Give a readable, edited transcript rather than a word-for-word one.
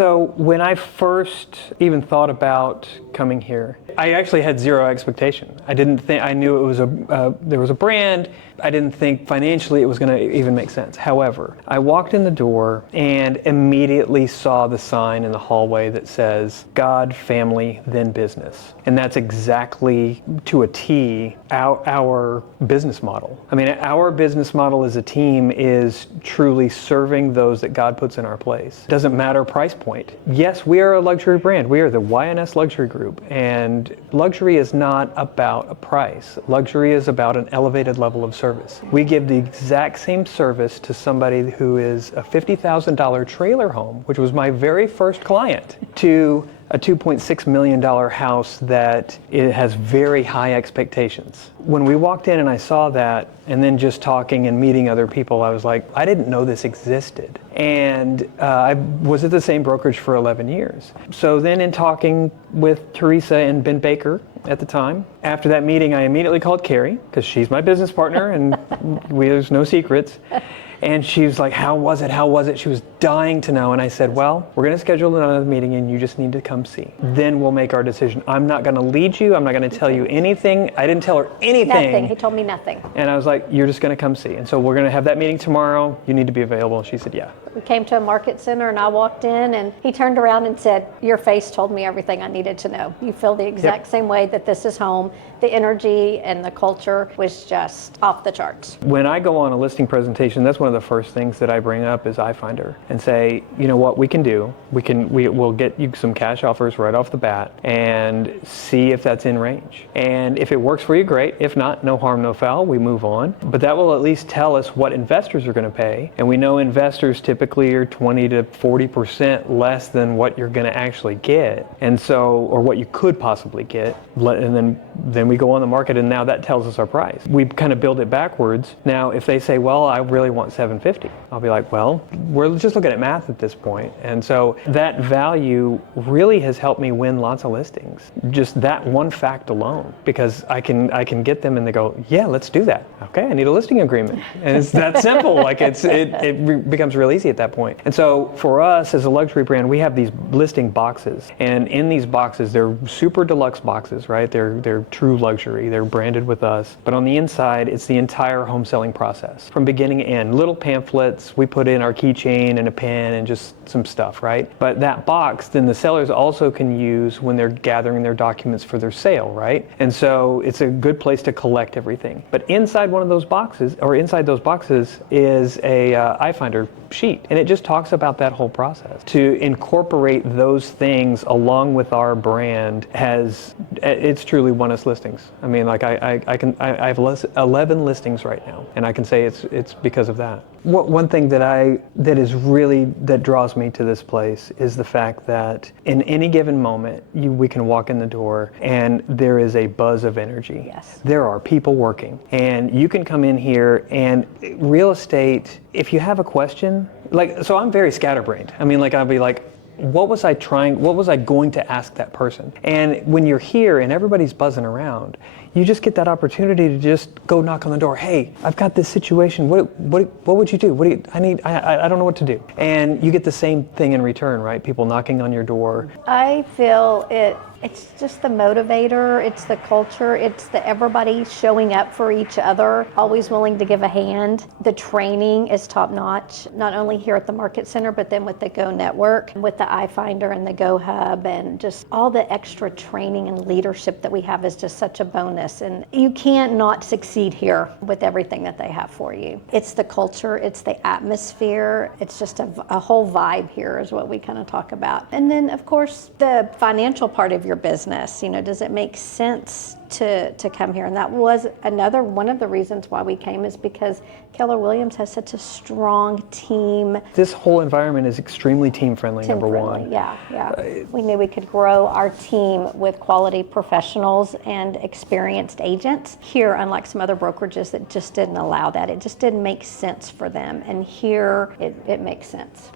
So when I first even thought about coming here, I actually had zero expectation. I didn't think, I knew it was there was a brand. I didn't think financially it was going to even make sense. However, I walked in the door and immediately saw the sign in the hallway that says God, family, then business. And that's exactly to a T our business model. I mean, our business model as a team is truly serving those that God puts in our place. It doesn't matter price point. Yes, we are a luxury brand. We are the YNS Luxury Group, and luxury is not about a price. Luxury is about an elevated level of service. We give the exact same service to somebody who is a $50,000 trailer home, which was my very first client, to a $2.6 million house that it has very high expectations. When we walked in and I saw that, and then just talking and meeting other people, I was like, I didn't know this existed. And I was at the same brokerage for 11 years. So then in talking with Teresa and Ben Baker at the time, after that meeting, I immediately called Carrie, because she's my business partner and there's no secrets. And she was like, how was it? How was it? She was dying to know. And I said, well, we're going to schedule another meeting and you just need to come see. Then we'll make our decision. I'm not going to lead you. I'm not going to tell you anything. I didn't tell her anything. Nothing. He told me nothing. And I was like, you're just going to come see. And so we're going to have that meeting tomorrow. You need to be available. And she said, yeah. We came to a market center and I walked in and he turned around and said, your face told me everything I needed to know. You feel the exact same way that this is home. The energy and the culture was just off the charts. When I go on a listing presentation, that's one of the first things that I bring up is iFinder and say, you know what we can do? We'll get you some cash offers right off the bat and see if that's in range. And if it works for you, great. If not, no harm, no foul. We move on. But that will at least tell us what investors are going to pay. And we know investors typically are 20 to 40% less than what you're going to actually get. And so, or what you could possibly get. And then we go on the market and now that tells us our price. We kind of build it backwards. Now, if they say, well, I really want 750, I'll be like, well, we're just looking at math at this point. And so that value really has helped me win lots of listings. Just that one fact alone, because I can get them and they go, yeah, let's do that. Okay, I need a listing agreement. And it's that simple. Like it becomes real easy at that point. And so for us as a luxury brand, we have these listing boxes. And in these boxes, they're super deluxe boxes, right? They're true luxury. They're branded with us. But on the inside, it's the entire home selling process from beginning to end. Little pamphlets, we put in our keychain and a pen and just some stuff, right? But that box, then the sellers also can use when they're gathering their documents for their sale, right? And so it's a good place to collect everything. But inside one of those boxes, or inside those boxes, is a iFinder sheet. And it just talks about that whole process. To incorporate those things along with our brand it's truly won us listings. I mean, like I have 11 listings right now, and I can say it's because of that. One thing that draws me to this place is the fact that in any given moment, we can walk in the door and there is a buzz of energy. Yes. There are people working, and you can come in here and real estate, if you have a question, so I'm very scatterbrained. I mean, I'll be like, what was I going to ask that person? And when you're here and everybody's buzzing around, you just get that opportunity to just go knock on the door. Hey, I've got this situation. What would you do? I don't know what to do. And you get the same thing in return, right? People knocking on your door. I feel it's just the motivator, it's the culture, it's the everybody showing up for each other, always willing to give a hand. The training is top notch, not only here at the Market Center, but then with the Go Network, with the iFinder and the GoHub, and just all the extra training and leadership that we have is just such a bonus. And you can't not succeed here with everything that they have for you. It's the culture, it's the atmosphere, it's just a whole vibe here is what we kind of talk about. And then of course the financial part of your business, does it make sense to come here? And that was another one of the reasons why we came, is because Keller Williams has such a strong team. This whole environment is extremely team friendly, number one. Yeah. We knew we could grow our team with quality professionals and experienced agents here, unlike some other brokerages that just didn't allow that. It just didn't make sense for them. And here it makes sense.